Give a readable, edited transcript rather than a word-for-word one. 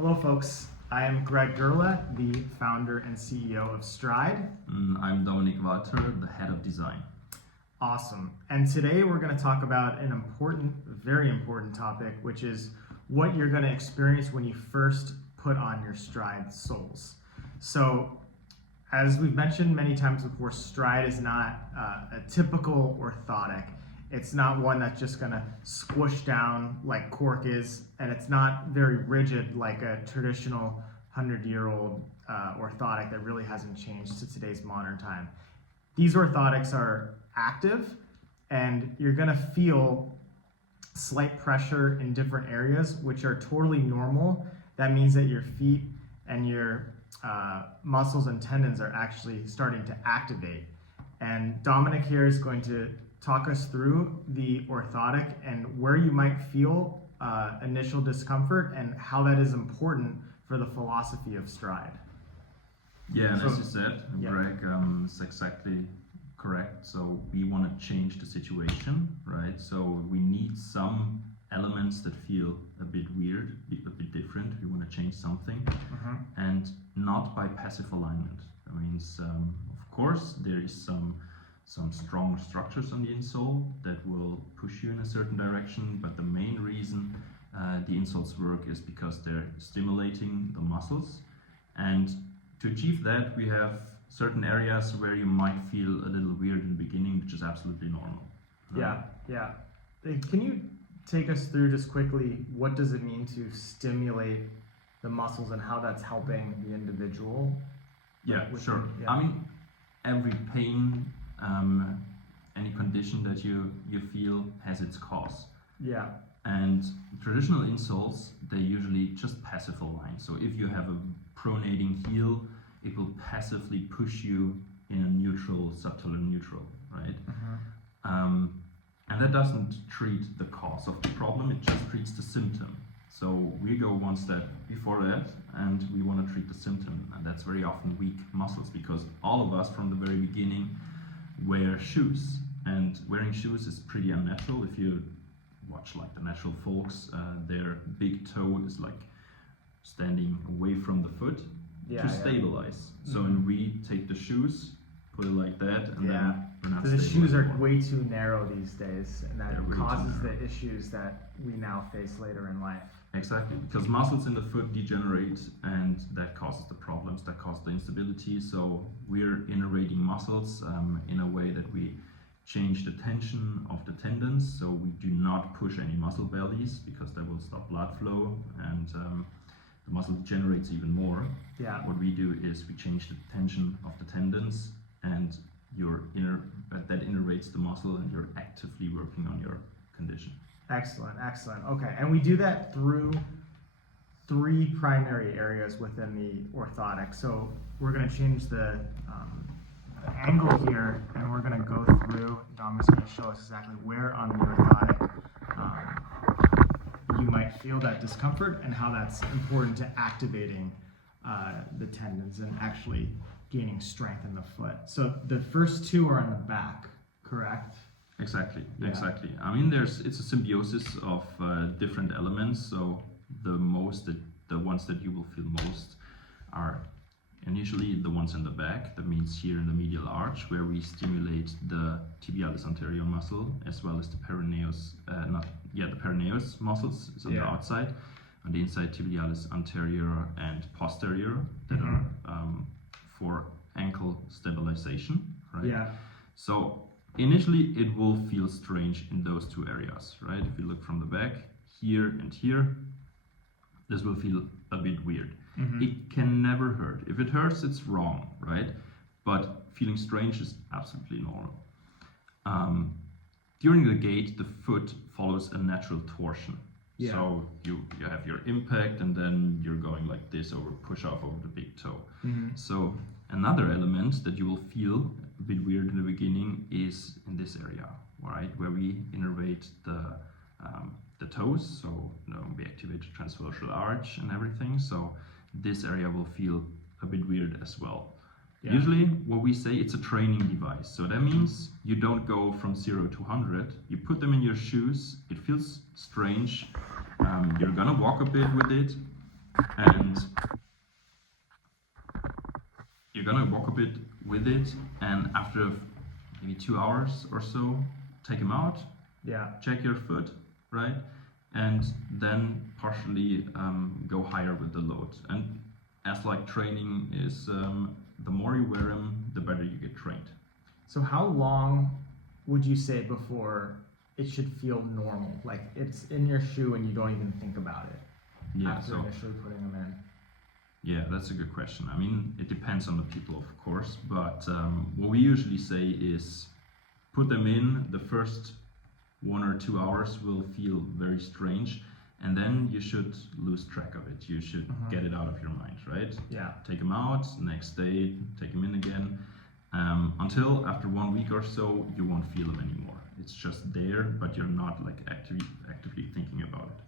Hello, folks. I am Greg Gerla, the founder and CEO of Stride. I'm Dominik Walter, the head of design. Awesome. And today we're going to talk about an important, very important topic, which is what you're going to experience when you first put on your StrideSoles. So, as we've mentioned many times before, Stride is not a typical orthotic. It's not one that's just going to squish down like cork is, and it's not very rigid like a traditional 100-year-old orthotic that really hasn't changed to today's modern time. These orthotics are active, and you're going to feel slight pressure in different areas, which are totally normal. That means that your feet and your muscles and tendons are actually starting to activate. And Dominic here is going to talk us through the orthotic and where you might feel initial discomfort and how that is important for the philosophy of Stride. Yeah, and as you said, yeah. Greg, it's exactly correct. So we want to change the situation, right? So we need some elements that feel a bit weird, a bit different. We want to change something, and not by passive alignment. That means, of course, there is some strong structures on the insole that will push you in a certain direction, but the main reason the insoles work is because they're stimulating the muscles. And to achieve that, we have certain areas where you might feel a little weird in the beginning, which is absolutely normal. Yeah. Can you take us through just quickly, what does it mean to stimulate the muscles and how that's helping the individual? Yeah, sure. Yeah. I mean, every pain, any condition that you feel has its cause. Yeah. And traditional insoles, they usually just passive align. So if you have a pronating heel, it will passively push you in a neutral, subtalar neutral, right? And that doesn't treat the cause of the problem, it just treats the symptom. So we go one step before that, and we want to treat the symptom. And that's very often weak muscles, because all of us from the very beginning wear shoes, and wearing shoes is pretty unnatural. If you watch like the natural folks, their big toe is like standing away from the foot to stabilize. So when we take the shoes, put it like that, and then we're not. So the shoes are way too narrow these days, and that causes the issues that we now face later in life. Exactly, because muscles in the foot degenerate, and that causes the problems, that causes the instability. So we're innervating muscles in a way that we change the tension of the tendons. So we do not push any muscle bellies, because that will stop blood flow, and the muscle degenerates even more. Yeah. What we do is we change the tension of the tendons, and that innervates the muscle, and you're actively working on your condition. Excellent. Okay, and we do that through three primary areas within the orthotic. So we're going to change the angle here, and we're going to go through. Dom's going to show us exactly where on the orthotic you might feel that discomfort and how that's important to activating the tendons and actually gaining strength in the foot. So the first two are on the back, correct? Exactly. I mean, it's a symbiosis of different elements. So the ones that you will feel most are initially the ones in the back. That means here in the medial arch, where we stimulate the tibialis anterior muscle, as well as the peroneus, the peroneus muscles is on the outside. On the inside, tibialis anterior and posterior, that are for ankle stabilization, right? Yeah. So initially, it will feel strange in those two areas, right? If you look from the back, here and here, this will feel a bit weird. It can never hurt. If it hurts, it's wrong, right? But feeling strange is absolutely normal. During the gait, the foot follows a natural torsion. Yeah. So you have your impact, and then you're going like this over, push off over the big toe. So another element that you will feel a bit weird in the beginning is in this area, right, where we innervate the toes. So we activate the transversal arch and everything. So this area will feel a bit weird as well. Yeah. Usually, what we say, it's a training device. So that means you don't go from 0 to 100. You put them in your shoes. It feels strange. You're gonna walk a bit with it, and you're gonna walk a bit with it, and after maybe 2 hours or so, take them out, Yeah. check your foot, right? And then partially go higher with the load. And as like training is, the more you wear them, the better you get trained. So how long would you say before it should feel normal? Like it's in your shoe and you don't even think about it Yeah, after so initially putting them in. yeah, that's a good question. I mean, it depends on the people, of course, but what we usually say is put them in. The first 1 or 2 hours will feel very strange, and then you should lose track of it. You should get it out of your mind, right? Yeah. Take them out, next day, take them in again, until after 1 week or so, you won't feel them anymore. It's just there, but you're not like actively thinking about it.